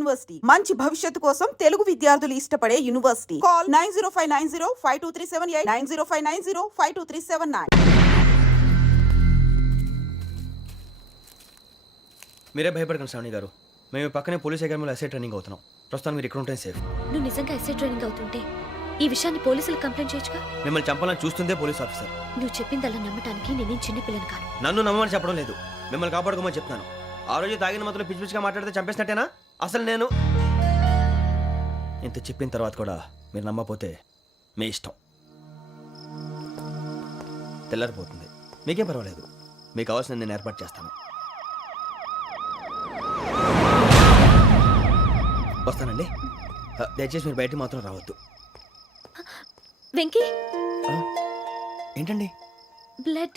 University మంచి భవిష్యత్తు కోసం తెలుగు విద్యార్థులు ఇష్టపడే యూనివర్సిటీ. కాల్ 9059052378 9059052379. మీరే భయపడకండి శ్రావణి గారు, మేము పక్కనే పోలీస్ అకాడమీలో ఎస్ఐ ట్రైనింగ్ అవుతున్నాం. ప్రస్తుతం మీరు ఇక్కడ ఉంటే సేఫ్. నువ్వు నిజంగా ఎస్ఐ ట్రైనింగ్ అవుతుంటే ఈ విషయాన్ని పోలీసులకు కంప్లైంట్ చేయొచ్చుగా. మిమ్మల్ని చంపాలని చూస్తుందే పోలీస్ ఆఫీసర్. నువ్వు చెప్పిందల్లా నమ్మటానికి నేనేం చిన్నపిల్లని కాను. నన్ను నమ్మమని చెప్పడం లేదు, మిమ్మల్ని కాపాడుకోమని చెప్తున్నాను. ఆ రోజు తాగిన మొదలు పిచ్చి పిచ్చిగా మాట్లాడితే చంపేసినట్టేనా? అసలు నేను ఇంత చెప్పిన తర్వాత కూడా మీరు నమ్మపోతే మీ ఇష్టం. తెల్లారిపోతుంది, మీకేం పర్వాలేదు. మీకు కావాల్సిన నేను ఏర్పాటు చేస్తాను. వస్తానండి. దయచేసి మీరు బయటికి మాత్రం రావద్దు. వెంకీ, ఏంటండి? బ్లడ్.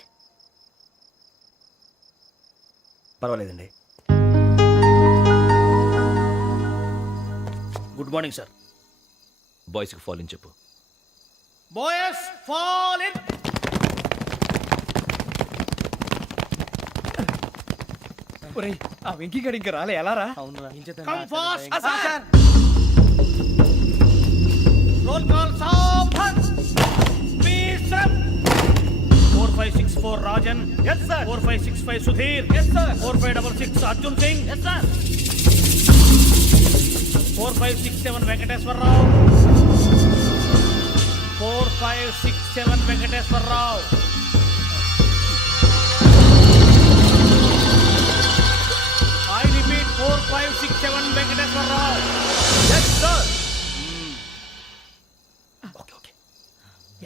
పర్వాలేదండి. Good morning sir. బాయ్స్కి ఫాల్ ఇన్ చెప్పు. Boys fall in. ఒరేయ్, ఆ వెంకీ గడి ఇంకా రాలే, ఎలా రా? Come fast sir. Roll call సావధాన్. Speed run. 4564 Rajan. yes sir. 4565 Sudheer. yes sir. 4566 Arjun Singh. yes sir. 4567 Venkateswara Rao. 4567 Venkateswara Rao. I repeat 4567 Venkateswara Rao. yes sir. Okay okay,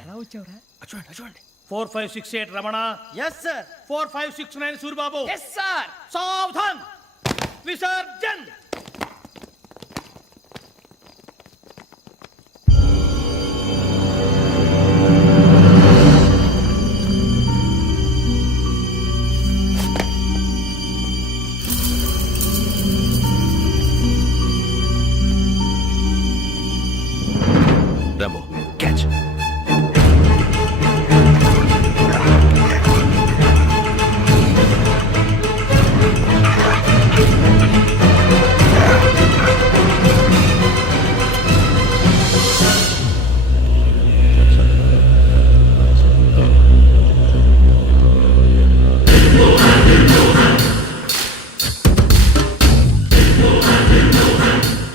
ఎలా వచ్చావురా? చూడండి చూడండి. 4568 Ramana. yes sir. 4569 Suribabu. yes sir. సావధాన్. విసర్జన్. Rambo, catch.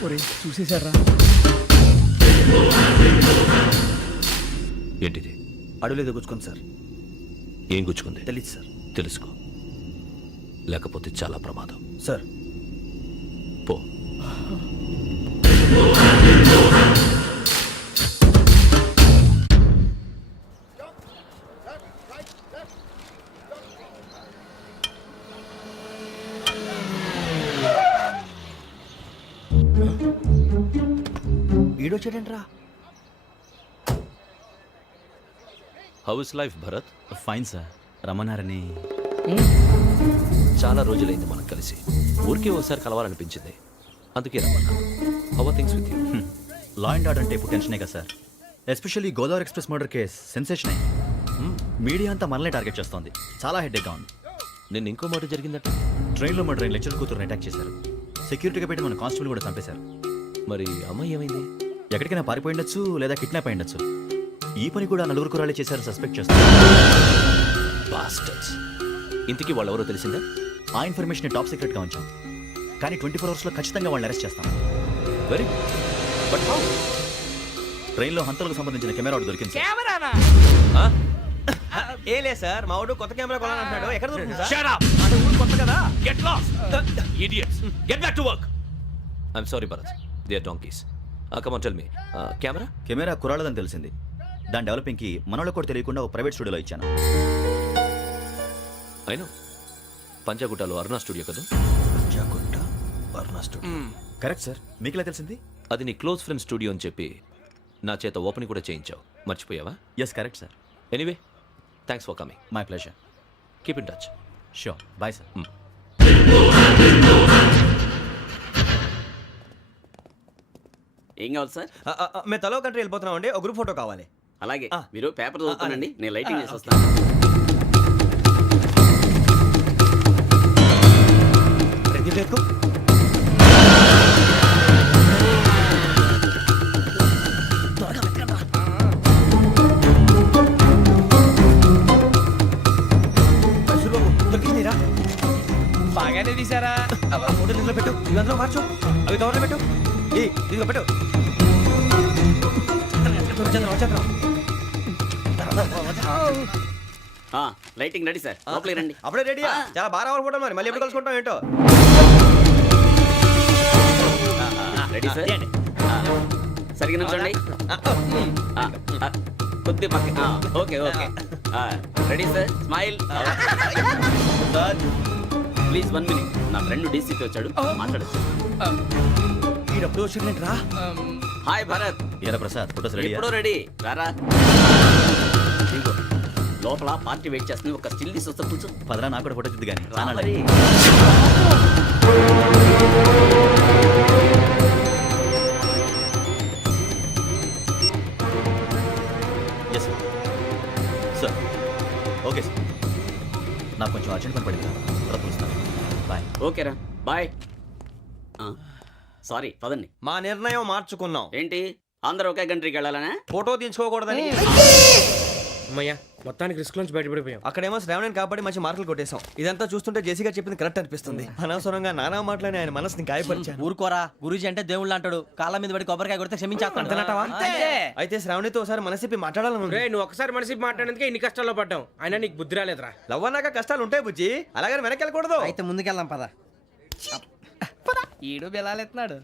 ఒరేయ్, చూసేశారా? ఏంటిది? అడవిలో గుచ్చుకుంది సార్. ఏం గుచ్చుకుంది? తెలీదు సార్. తెలుసుకో, లేకపోతే చాలా ప్రమాదం. సార్ పో. ఈడొచ్చాడంట్రా. How is life Bharat? Fine sir. రమ్మన్నారని. చాలా రోజులైంది మనం కలిసి. ఊరికే ఒకసారి కలవాలనిపించింది, అందుకే రమ్మన్నా. How are things with you? Law and order అంటే ఇప్పుడు టెన్షనే కదా sir. Especially Godavari Express murder case sensation అయింది. మీడియా అంతా మనల్ని టార్గెట్ చేస్తోంది. చాలా హెడ్ఏక్గా ఉంది. నిన్న ఇంకో మాట జరిగిందట. ట్రైన్లో మర్డర్ అయిన లెక్చరర్ కూతురుని అటాక్ చేశారు. సెక్యూరిటీగా పెట్టి మన కానిస్టేబుల్ కూడా చంపేశారు. మరి అమ్మాయి ఏమైంది? ఎక్కడికైనా పారిపోయి ఉండొచ్చు, లేదా కిడ్నాప్ అయి ఉండొచ్చు. ఈ పని కూడా నలుగురు కురాలే చేశారు సస్పెక్ట్ చేస్తారు. బాస్టర్స్. ఇంతకీ వాళ్ళెవరో తెలిసిందా? ఆ ఇన్ఫర్మేషన్ టాప్ సీక్రెట్గా ఉంచాం, కానీ 24 అవర్స్లో ఖచ్చితంగా వాళ్ళని అరెస్ట్ చేస్తాం. Very good. But how? ట్రైన్లో హంతలకు సంబంధించిన కెమెరా ఒకటి దొరికింది సార్. కెమెరానా? ఏ లే సార్, మా వాడు కొత్త కెమెరా కొనాలంటున్నాడు. ఎక్కడ దొరుకుతుంది సార్? Shut up! అంటే ఊరు కొత్త కదా. Get lost! Idiots! Get back to work! I'm sorry, Bharat. They are donkeys. Come on, tell me. Camera? Camera కురాలదని తెలిసింది. దాని డెవలపింగ్కి మనలో కూడా తెలియకుండా ఒక ప్రైవేట్ స్టూడియోలో ఇచ్చాను. I know. పంజాగుట్టలో అరుణ స్టూడియో కదా? పంజాగుట్ట అరుణ స్టూడియో. Correct sir. మీకు ఎలా తెలిసింది? అది నీ క్లోజ్ ఫ్రెండ్ స్టూడియో అని చెప్పి నా చేత ఓపెన్ కూడా చేయించావు. మర్చిపోయావా? Yes correct sir. Anyway, thanks for coming. My pleasure. Keep in touch. Sure. Bye sir. ఏం కావాలి సార్? మేము తలో కంట్రీ వెళ్ళిపోతున్నాం అండి. ఒక గ్రూప్ ఫోటో కావాలి. అలాగే, మీరు పేపర్ చదువుతానండి, నేను లైటింగ్ చేసి వస్తాను. అందులో మార్చు. అవి కవర్లో పెట్టు. ఇదిగో పెట్టు. వచ్చేద్దాం. లైటింగ్ రెడీ సార్, లోపలికి రండి. అప్పుడే రెడీ. చాలా బాగా రావాలి ఫోటో మరి. మళ్ళీ ఎప్పుడు కలుసుకుంటాం ఏంటో. Ready sir. సరిగ్గా నుంచోండి. కొద్ది పక్క. Okay okay. Ready sir, smile. Please 1 minute. నా ఫ్రెండ్ డీసీపీ వచ్చాడు, మాట్లాడచ్చు. ఈడప్పుడు వచ్చిందంటరా. హాయ్ భరత్. ఏరా ప్రసాద్, ఫోటోస్ రెడీ? ఎప్పుడో రెడీ. రారా. ఇదిగో, లోపల పార్టీ వెయిట్ చేస్తుంది. ఒక స్టిల్ తీసి వస్తే కూర్చో. పదరా, నాకు కూడా ఫోటో చూద్దు కానీ. రా మరి. Yes sir. Sir okay sir. నాకు కొంచెం అర్జెంట్ పని పడింది, తర్వాత పిలుస్తాను. బాయ్. ఓకేరా, బాయ్. సారీ, పదండి. మా నిర్ణయం మార్చుకున్నాం. ఏంటి, అందరూ ఒకే కంట్రీకి వెళ్ళాలనే? ఫోటో తీసుకోకూడదని. అమ్మయ్యా, మొత్తానికి రిస్క్ నుంచి బయటపడిపోయాం. అక్కడేమో శ్రావణిని కాబట్టి మంచి మార్కులు కొట్టేశాం. ఇదంతా చూస్తుంటే జేసీగా చెప్పింది కరెక్ట్ అనిపిస్తుంది. అనవసరంగా నానా మాటలని ఆయన మనసుని గాయపరిచాను. ఊరుకోరా, గురూజీ అంటే దేవుళ్ళు అంటాడు. కాళ్ళ మీద పడి కొబ్బరికాయ కొడితే క్షమించేస్తాడంటావా? అయితే శ్రావణితో ఒకసారి మనసిప్పి మాట్లాడాలను. రే, నువ్వు ఒకసారి మనిషి మాట్లాడేందుకే ఇన్ని కష్టాల్లో పడ్డాం. అయినా నీకు బుద్ధి రాలేదురా. లవ్ అన్నాక కష్టాలు ఉంటాయి బుజ్జి, అలాగని వెనక్కి వెళ్ళకూడదు. అయితే ముందుకెళ్దాం పద. ఈడు బెలాలెత్తున్నాడు.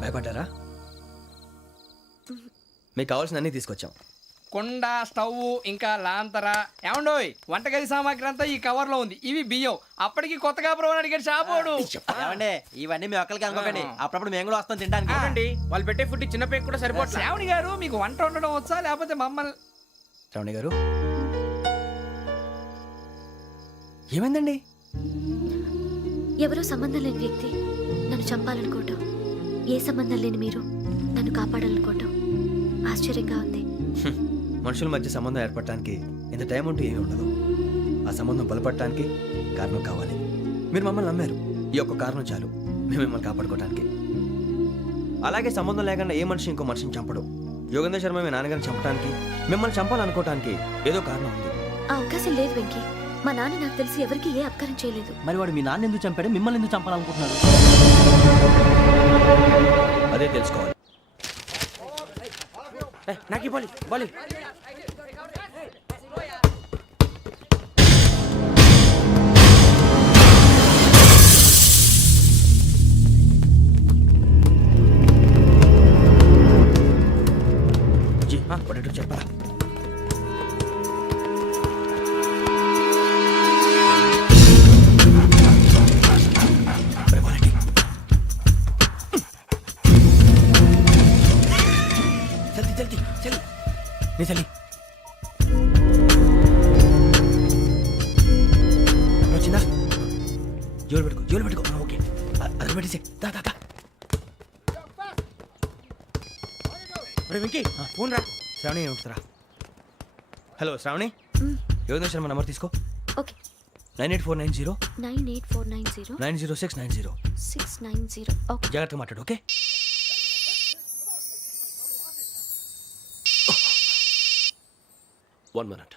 భయపడ్డారా? మీకు కావాల్సిన అన్ని తీసుకొచ్చాం. కొండ, స్టవ్, ఇంకా లాంతర. ఏమండోయ్, వంటగది సామాగ్రి అంతా ఈ కవర్ లో ఉంది. ఇవి బియ్యం. అప్పటికి కొత్తగా బ్రో అడిగాడు షాపోడు. ఏమండి, ఇవన్నీ మీ ఒక్కరికి అనుకోకండి. అప్పుడప్పుడు మేము కూడా వస్తాం తినడానికి. అవునండి, వాళ్ళు పెట్టే ఫుడ్ చిన్న పేరు కూడా సరిపోతుంది. శ్రావణి గారు, మీకు వంట వండడం వచ్చా లేకపోతే మమ్మల్ని? శ్రావణి గారు, ఏమైందండి? ఎవరో సంబంధం లేని వ్యక్తి నన్ను చంపాలనుకోవటం, ఏ సంబంధం లేని మీరు నన్ను కాపాడాలనుకోవటం ఆశ్చర్యంగా ఉంది. మనుషుల మధ్య సంబంధం ఏర్పడటానికి ఇంత టైం ఉంటూ ఏమీ ఉండదు. ఆ సంబంధం బలపడటానికి కారణం కావాలి. మీరు మమ్మల్ని నమ్మారు, ఈ ఒక్క కారణం చాలు మేము మిమ్మల్ని కాపాడుకోవడానికి. అలాగే సంబంధం లేకుండా ఏ మనిషి ఇంకో మనిషిని చంపడు. యోగేంద్ర శర్మ మీ నాన్నగారిని చంపడానికి, మిమ్మల్ని చంపాలనుకోవటానికి ఏదో కారణం ఉంది. ఆ అవకాశం లేదు వెంకీ. మా నాన్న నాకు తెలిసి ఎవరికి ఏ అపకారం చేయలేదు. మరి వాడు మీ నాన్న ఎందుకు చంపాడు, మిమ్మల్ని ఎందుకు చంపాలనుకుంటున్నాడు? అదే తెలుసుకోవాలి. నాకు బాలి బాలి. చెప్పరా? చలి వచ్చిందా? జోలు పెట్టుకో. ఓకే, అది పెట్టేసి వెంకీ, ఫోన్ రా. శ్రావణి ఏమిటిరా? హలో శ్రావణి, యోగేంద్ర శర్మ నంబర్ తీసుకో. ఓకే. 98490 98490 90690. 690. ఓకే. జాగ్రత్తగా మాట్లాడు. ఓకే. One minute.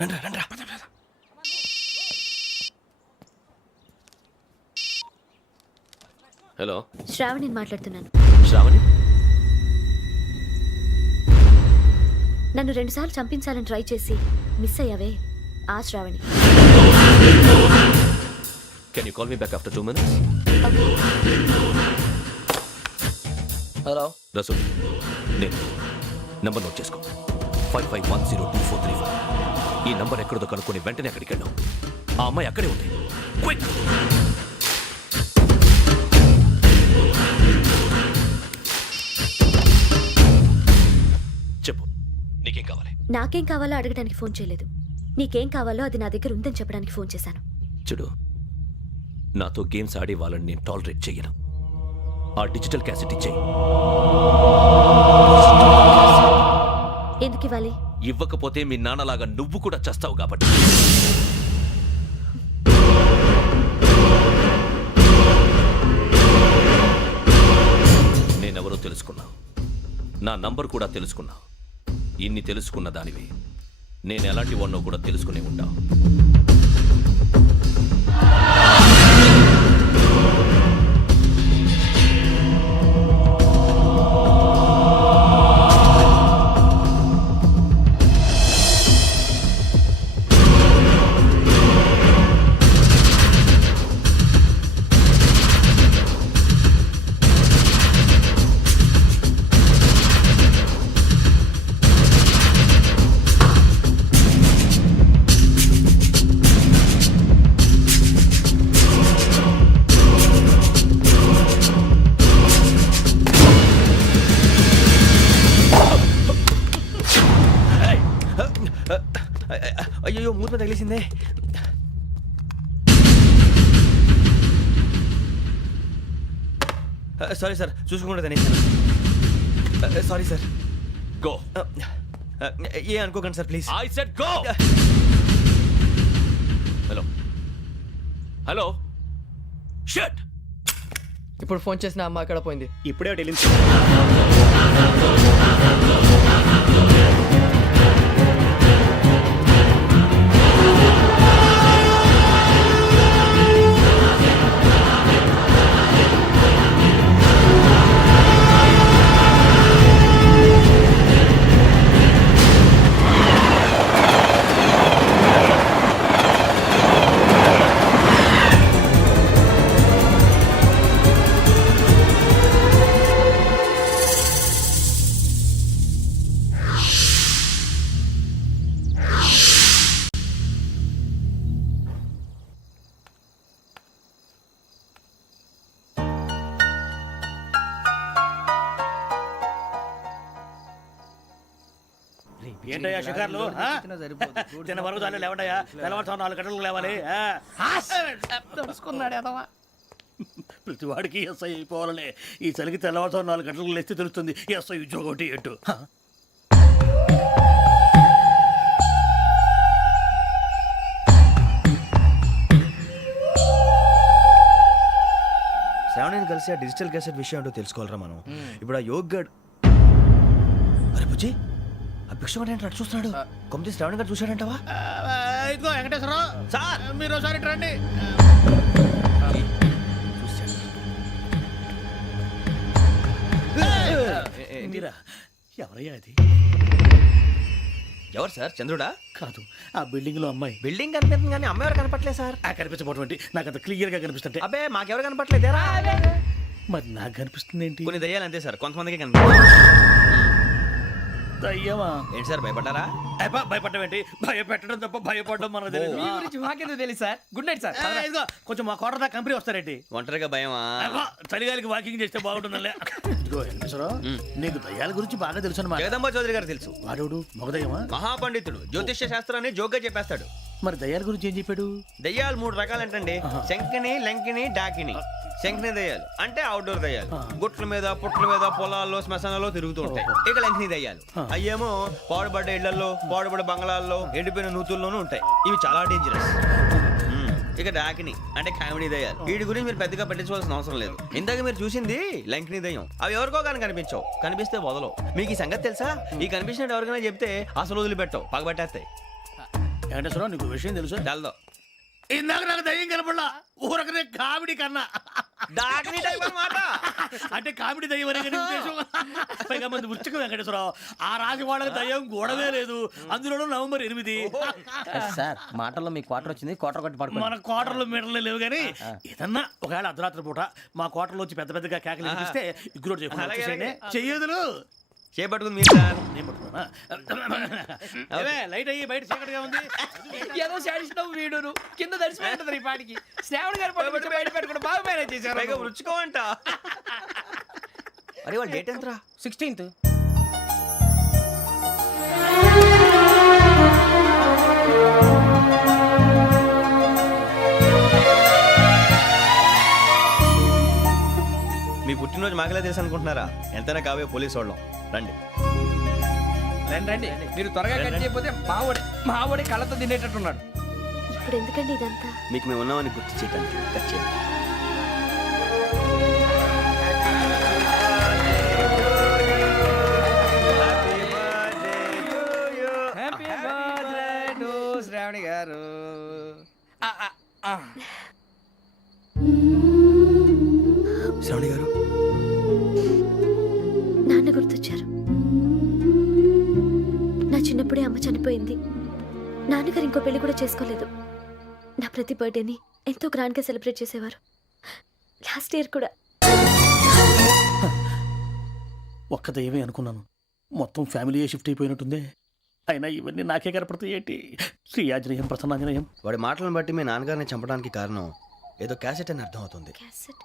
రండ్రా. హలో, శ్రావణిని మాట్లాడుతున్నాను. శ్రావణి. నన్ను 2 సార్లు చంపించాలని ట్రై చేసి మిస్ అయ్యావే, ఆ Shravani. Can you call me back after 2 minutes? Hello Rasool, నేను నంబర్ నోట్ చేసుకో. 55102435. ఈ నంబర్ ఎక్కడదో కనుక్కొని వెంటనే అక్కడికి వెళ్ళాం. ఆ అమ్మాయి అక్కడే ఉంది. క్విక్! చెప్పు, నీకేం కావాలి? నాకేం కావాలో అడగడానికి ఫోన్ చేయలేదు. నీకేం కావాలో అది నా దగ్గర ఉందని చెప్పడానికి ఫోన్ చేశాను. చూడు, నాతో గేమ్స్ ఆడే వాళ్ళని నేను టాలరేట్ చెయ్యను. ఆ డిజిటల్ క్యాసెట్ ఇచ్చేయి. ఎందుకు ఇవ్వాలి? ఇవ్వకపోతే మీ నాన్నలాగా నువ్వు కూడా చస్తావు కాబట్టి. నేనెవరో తెలుసుకున్నావు, నా నంబర్ కూడా తెలుసుకున్నావు. ఇన్ని తెలుసుకున్న దానివి నేను ఎలాంటి వాడినో కూడా తెలుసుకునే ఉంటావు. అయ్యో మూత తగిలేసిందే. సారీ సార్, చూసుకోకుండా తినేసాను. Sorry sir. గో. ఏ అనుకోకండి sir please. I said go. Hello hello shut. ఇప్పుడు ఫోన్ చేసిన అమ్మ అక్కడ పోయింది. ఇప్పుడే వెళ్ళింది. ఏంటయ్యా షికార్లు? తిన్న వరకు చాలు లేవండయ్యా. తెల్లవారుతో 4 గంటలకు లేవాలి. ప్రతి వాడికి ఎస్ఐ అయిపోవాలనే ఈ చలికి తెల్లవారుతో 4 గంటలకు లేస్తే తెలుస్తుంది ఎస్ఐ ఉద్యోగం ఒకటి ఎటు. శ్రావణిని కలిసి ఆ డిజిటల్ క్యాసెట్ విషయం ఏంటో తెలుసుకోవాలరా మనం. ఇప్పుడు ఆ యోగ్ గడ్, అరే బుజ్జి ఆ భిక్షం అంటే అటు చూస్తున్నాడు. కొమ్మతి శ్రావణి గారు చూశాడంటావా? ఇదిగో వెంకటేశ్వరరావు సార్, మీరు ఒకసారి రండి. మీరా? ఎవరయ్యా అది? ఎవరు సార్? చంద్రుడా? కాదు, ఆ బిల్డింగ్ లో అమ్మాయి. బిల్డింగ్ కనిపిస్తుంది కానీ అమ్మ ఎవరు కనపట్లేదు సార్. కనిపించబోటువంటి నాకు అంత క్లియర్ గా కనిపిస్తుంటే. అబ్బే మాకెవరు కనపట్లేదేరా? మరి నాకు కనిపిస్తుంది ఏంటి? కొన్ని దయ్యాలు అంతే సార్, కొంతమందికి కనిపిస్తుంది. దయ్యమా? ఏంటి సార్ భయపడ్డారా? భయపడడం ఏంటి? భయపెట్టడం తప్ప భయపడడం మనకు తెలియదు. మీ గురించి మాకెందుకు తెలుసు సార్. Good night sir. ఇదిగో కొంచెం మా కోట దాకా కంపెనీ వస్తారేంటి? ఒంటరిగా భయమా? చలిగాలికి వాకింగ్ చేస్తే బాగుంటుందిలే. ఇదిగో వెంకటేశ్వరరావు, నీకు దయ్యాల గురించి బాగా తెలుసు అన్నమాట. జగదంబ చౌదరి గారు తెలుసు. వాడు మగదయ్యమా? మహాపండితుడు, జ్యోతిష్య శాస్త్రాన్ని జోగ్గా చెప్పేస్తాడు. మరి దయ్యాల గురించి ఏం చెప్పాడు? దయ్యాలు 3 రకాలంటండి. శంకిని, లంకిని, డాకిని. శంకిని దయ్యాలు అంటే అవుట్డోర్ దయ్యాలు, గుట్ల మీద పుట్ల మీద పొలాల్లో శ్మశానాల్లో తిరుగుతూ ఉంటాయి. ఇక లంకిని దయ్యాలు అయ్యేమో పాడుబడ్డ ఇళ్లలో, పాడుబడ్డ బంగ్లాల్లో, ఎండిపోయిన నూతుల్లోనూ ఉంటాయి. ఇవి చాలా డేంజరస్. ఇక డాకిని అంటే కామెడీ దయ్యాలు. వీటి గురించి మీరు పెద్దగా పట్టించుకోవాల్సిన అవసరం లేదు. ఇందాక మీరు చూసింది లంకిని దయ్యం. అవి ఎవరికో కానీ కనిపించవు, కనిపిస్తే వదలవు. మీకు ఈ సంగతి తెలుసా? ఈ కనిపించినట్టు ఎవరికైనా చెప్తే అసలు వదిలిపెట్టవు, పగబట్టేస్తాయి. వెంకటేశ్వరరావు, నీకు విషయం తెలుసు? తెలదో. ఇందాక నాకు దయ్యం కనపడలా, ఊరకనే కామెడీ కన్నా. డాకిని టైప్ అన్నమాట. అంటే కామెడీ దయ్యం అనే కదా ఉద్దేశం. పైగా మంది ఉచ్చకం వెంకటేశ్వరరావు. ఆ రాజు వాళ్ళకి దయ్యం గొడవే లేదు. అందులోనూ నవంబర్ 8. సార్ మాటల్లో మీ క్వార్టర్ వచ్చింది, క్వార్టర్ కొట్టి పడుకో. మన కోటర్లో మీటర్లు లేవు కానీ ఏదన్నా ఒకవేళ అర్ధరాత్రి పూట మా కోటర్లో వచ్చి పెద్ద పెద్దగా కేకలు వినిపిస్తే ఇగ్గురు చెయ్యదులు చేపట్టుకుంది మీరు సార్. లైట్ అయ్యి బయట చీకటిగా ఉంది. ఏదో శాడిస్తావు వీడును కింద దర్శనం ఈ పాటికి. శ్రావణ్ గారు పట్టుకొచ్చి బయట పెట్టుకుని బాగా మేనేజ్ చేశారు. పైగా రుచుకోవంట. అరే వాళ్ళ డేట్ ఎంతరా? 16th. మీ పుట్టినరోజు మాకలే తెలుసు అనుకుంటున్నారా? ఎంతైనా కావే పోలీసు వాళ్ళం. రండి. రండి రండి, మీరు త్వరగా కట్ చేయకపోతే మావోడి కళ్ళతో తినేటట్టున్నాడు. ఇప్పుడు ఎందుకండి ఇదంతా? మీకు మేము ఉన్నామని గుర్తు చేయడానికి కట్ చేయండి. హ్యాపీ బర్త్డే టు శ్రావణి గారు. శ్రావణి గారు, నాన్న గుర్తొచ్చారు. నా చిన్నప్పుడే అమ్మ చనిపోయింది. నాన్నగారు ఇంకో పెళ్లి కూడా చేసుకోలేదు. నా ప్రతి బర్త్డేని ఎంతో గ్రాండ్గా సెలబ్రేట్ చేసేవారు. లాస్ట్ ఇయర్ కూడా. ఒక్క దయ్యమే అనుకున్నాను, మొత్తం ఫ్యామిలీయే షిఫ్ట్ అయిపోయినట్టుందే. అయినా ఇవన్నీ నాకే కనపడతాయి ఏంటి? శ్రీ ఆంజనేయం ప్రసన్నాంజనేయం. వాడి మాటలను బట్టి మీ నాన్నగారిని చంపడానికి కారణం ఏదో క్యాసెట్ అని అర్థం అవుతుంది. క్యాసెట్?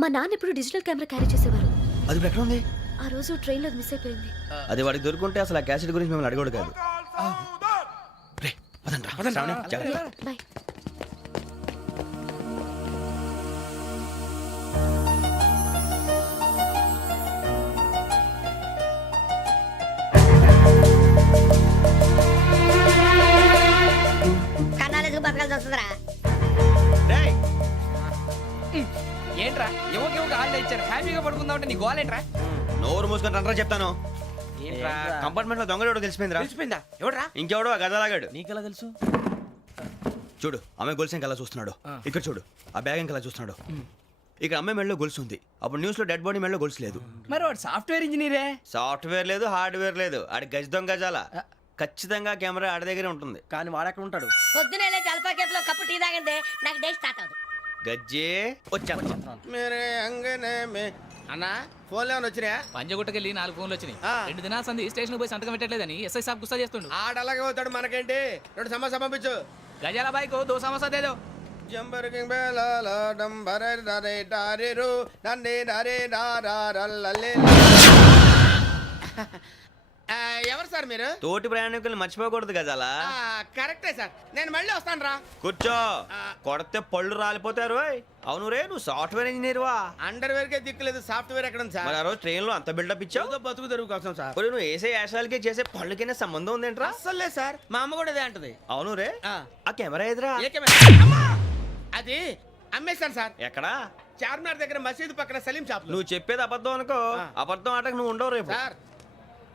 మా నాన్న ఇప్పుడు డిజిటల్ కెమెరా క్యారీ చేసేవారు. అది ఇప్పుడు ఎక్కడ ఉంది? ఆ రోజు ట్రైన్లో మిస్ అయిపోయింది. అది వాడికి దొరుకుంటే అసలు ఆ క్యాసెట్ గురించి మిమ్మల్ని అడగడు కాదు. రే, పదండ్రా. శ్రావణి, జాగ్రత్త. బాయ్. కన్నాలేసుకు బతకాల్సి వస్తుందిరా. రేయ్, ఏంట్రా యువకి హాలిడే ఇచ్చారు, హ్యాపీగా పడుకుందాం అంటే నీ గోలేంట్రా? నోరు మూసుకొని రండ్రా చెప్తాను. ఏంట్రా? కంపార్ట్మెంట్ లో దొంగడు తెలిసిపోయిందిరా. తెలిసిపోయిందా? ఎవడ్రా? ఇంకెవడో ఆ గదలాగాడు. నీకెలా తెలుసు? చూడు, అమ్మాయి గొలుసు ఇంకలా చూస్తున్నాడు. ఇక్కడ చూడు, ఆ బ్యాగ్ ఇంకలా చూస్తున్నాడు. ఇక్కడ అమ్మాయి మెడలో గొలుసు ఉంది. అప్పుడు న్యూస్ లో డెడ్ బాడీ మెడలో గొలుసు లేదు. మరి వాడు సాఫ్ట్వేర్ ఇంజనీరే. సాఫ్ట్వేర్ లేదు, హార్డ్వేర్ లేదు. ఆడి గజ దొంగ గజాల. ఖచ్చితంగా కెమెరా ఆడి దగ్గరే ఉంటుంది. కానీ వాడెక్కడ ఉంటాడు? పొద్దునే లేచి అల్పా కేఫ్లో కప్పు టీ తాగిందే నాకు డే స్టార్ట్ అవుతుంది. గజ్జే వచ్చా. అన్నా ఫోన్లో ఏమైనా వచ్చినాయా? పంజగుట్టకెళ్ళి 4 ఫోన్లు వచ్చినాయి. 2 దినాల సంది స్టేషన్ పోయి సంతకం పెట్టలేదని ఎస్ఐ సాబ్ గుస్తా చేస్తుండు. ఆడలాగే పోతాడు, మనకేంటి? 2 సమస్య పంపించు. గజాల బైక్ 2 సమస్య దేదో. జంబరకింగ్ బేలాల డంబరే డరే డారిరు నందే డరే డారల్లలే. ఎవరు సార్ మీరు? తోటి ప్రయాణికుల్ని మర్చిపోకూడదు గజాల. కరెక్టే సార్, నేను మళ్ళీ వస్తాను రా. కూర్చో, కొడితే పళ్ళు రాలిపోతారు. ఓయ్. అవును రే, నువ్వు సాఫ్ట్వేర్ ఇంజనీర్ వా? అండర్వేర్ కే దిక్కులేదు, సాఫ్ట్వేర్ ఎక్కడ ఉంది మరి సార్? ఆ రోజు ట్రైన్ లో అంత బిల్డప్ ఇచ్చావు. బతుకు తెరుగు కోసం సార్. ఒరేయ్, నువ్వు వేసే యాశాలకి చేసే పళ్ళకైనా సంబంధం ఉందేంట్రా? అస్సలు లేదు సార్, మా అమ్మ కూడా ఇదే అంటది. అవును రే, ఆ. ఆ కెమెరా ఎదురా? ఏ కెమెరా? అమ్మా! అది అమ్మేశాను సార్. ఎక్కడా? చార్మినార్ దగ్గర మసీదు పక్కన సలీం షాప్. నువ్వు చెప్పేది అబద్ధం అనుకో. అబద్ధం ఆటకు నువ్వు ఉండవు రేపు. సార్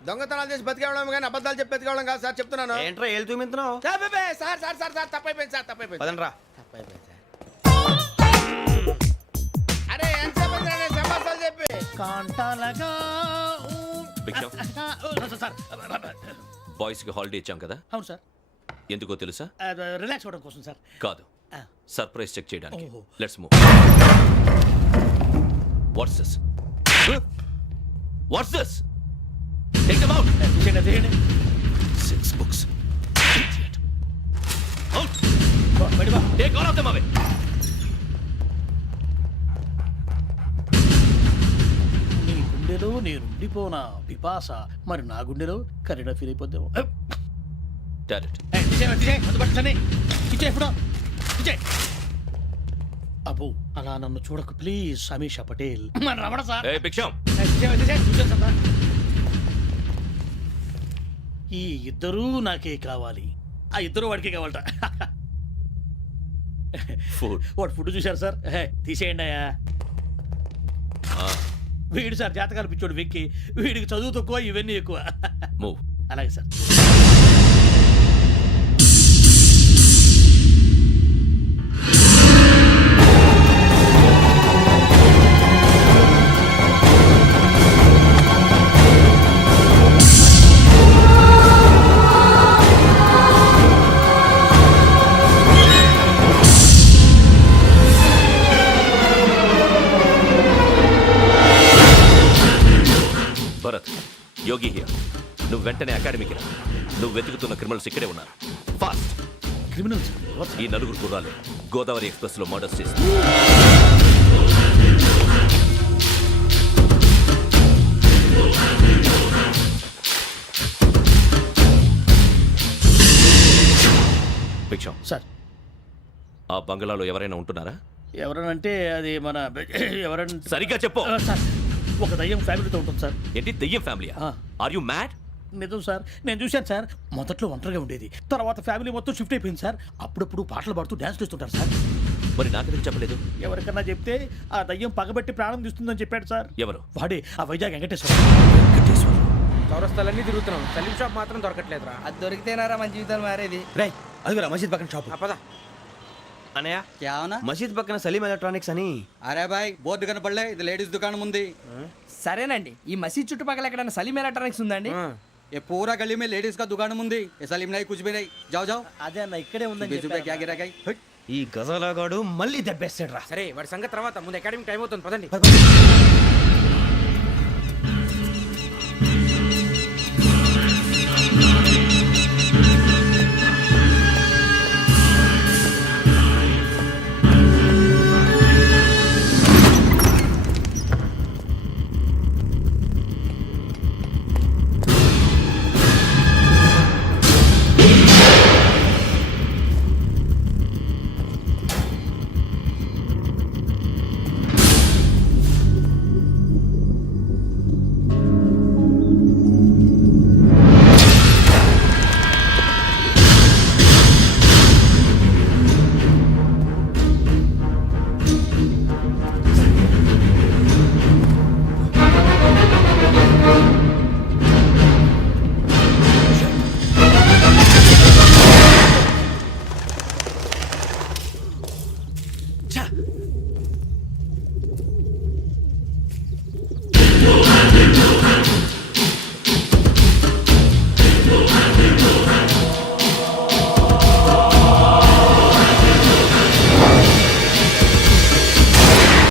దొంగతనాలు చేసి బతికేవడం కానీ అబద్ధాలు చెప్పి బతికేవడం కాదు సార్, చెప్తున్నాను. ఏంట్రా ఏళ్ళు చూపించినావు? సార్ సార్ సార్ సార్ తప్పైపోయింది సార్, తప్పైపోయింది. పదండ్రా. తప్పైపోయింది సార్. అరే ఎంతసేపు అయిందిరా నేను సమాసాలు చెప్పి? కాంటాలగా భిక్షం, సార్. బాయ్స్ కి హాలిడే ఇచ్చాం కదా, అవును సార్, ఎందుకో తెలుసా? రిలాక్స్ అవ్వడం కోసం సార్. కాదు, సర్ప్రైజ్ చెక్ చేయడానికి. ఓహో. Let's move. What's this? What's this? Take them out. తీయండి. 6 books. Idiot. Out. Take all of them away. నీ గుండెలో నేనుండిపోనా పిపాస, మరి నా గుండెలో కరీడా ఫీల్ అయిపోద్దాము. Direct. అబ్బో అలా నన్ను చూడకు ప్లీజ్, సమీషా పటేల్. మన రమణ సార్. Hey, భిక్షం. ఈ ఇద్దరూ నాకే కావాలి, ఆ ఇద్దరు వాడికే కావాలట. Food. వాడు ఫుడ్ చూశారు సార్. తీసేయండి అయ్యా. వీడు సార్ జాతకాలు పిచ్చోడు వెక్కి, వీడికి చదువు తక్కువ ఇవన్నీ ఎక్కువ. Move. అలాగే సార్. Bharat, Yogi here. నువ్వు వెంటనే అకాడమీకి రా. నువ్వు వెతుకుతున్న క్రిమినల్స్ ఇక్కడే ఉన్నారు. ఫాస్ట్. క్రిమినల్స్ ఈ 4 కుర్రాలు గోదావరి ఎక్స్ప్రెస్ లో మర్డర్స్ చేసి భిక్షం సార్. ఆ బంగ్లాలో ఎవరైనా ఉంటున్నారా? ఎవరనంటే అది మన ఎవరంటే సరిగ్గా చెప్పు. సార్, ఒక దయ్యం ఫ్యామిలీతో ఉంటుంది సార్. ఏంటి దెయ్యం ఫ్యామిలీ? ఆ. Are you mad? నిజం సార్, నేను చూశాను సార్. మొదట్లో ఒంటరిగా ఉండేది, తర్వాత ఫ్యామిలీ మొత్తం షిఫ్ట్ అయిపోయింది సార్. అప్పుడప్పుడు పాటలు పాడుతూ డ్యాన్స్ చేస్తుంటారు సార్. మరి నాకెందుకు చెప్పలేదు? ఎవరికన్నా చెప్తే ఆ దయ్యం పగబెట్టి ప్రాణం తీస్తుందని చెప్పాడు సార్. ఎవరు? వాడే ఆ వైజాగ్ వెంకటేశ్వర. చౌరస్తాలన్నీ తిరుగుతున్నాం, సలీం షాప్ మాత్రం దొరకట్లేదురా. అది దొరికితేనారా మన జీవితాలు మారేది. రే అదిగురా మసీద్ పక్కన షాప్. పద. అనయ్య क्या होना మసీద్ పక్కన సలీం ఎలక్ట్రానిక్స్ అని. अरे भाई बहुत కనపడలే ఇది లేడీస్ దుకాణం ఉంది. సరేనండి, ఈ మసీద్ చుట్టుపక్కల ఎక్కడైనా సలీం ఎలక్ట్రానిక్స్ ఉందండి? ये पूरा गली में लेडीज का दुकान मुंदी ये सलीम नहीं कुछ भी नहीं जाओ जाओ అదే అన్న ఇక్కడే ఉందని 20 रुपए क्या गिरा गई ఈ గజాలగాడు మళ్ళీ దెబ్బేస్తాడు రా. సరే వాడి సంగతి తర్వాత, ముందు అకాడమిక్ టైం అవుతుంది, పదండి.